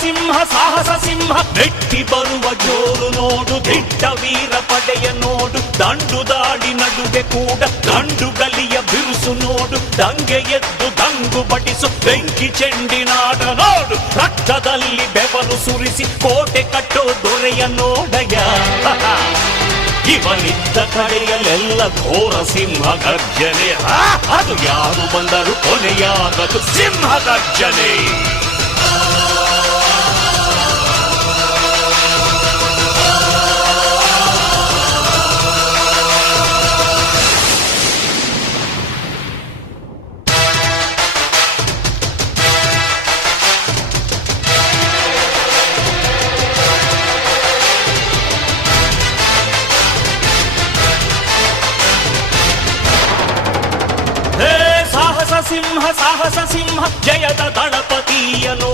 ಸಿಂಹ ಸಾಹಸ ಸಿಂಹ ನೆಟ್ಟಿ ಬರುವ ಜೋರು ನೋಡು, ದಿಟ್ಟ ವೀರ ಪಡೆಯ ನೋಡು, ದಂಡು ದಾಡಿ ನಡುವೆ ಕೂಡ ಗಂಡುಗಲಿಯ ಬಿರುಸು ನೋಡು, ದಂಗೆ ಎದ್ದು ದಂಗು ಬಡಿಸು ಬೆಂಕಿ ಚೆಂಡಿನಾಟ ನೋಡು, ರಕ್ತದಲ್ಲಿ ಬೆವರು ಸುರಿಸಿ ಕೋಟೆ ಕಟ್ಟೋ ದೊರೆಯ ನೋಡಯ. ಇವನಿದ್ದ ಕಡೆಯಲ್ಲೆಲ್ಲ ಘೋರ ಸಿಂಹ ಗರ್ಜನೆ, ಅದು ಯಾರು ಬಂದರು ಕೊನೆಯಾಗದು ಸಿಂಹ ಗರ್ಜನೆ. ಸಾಹಸ ಸಿಂಹ ಜಯದ ದಳಪತಿಯ ನೋಡು.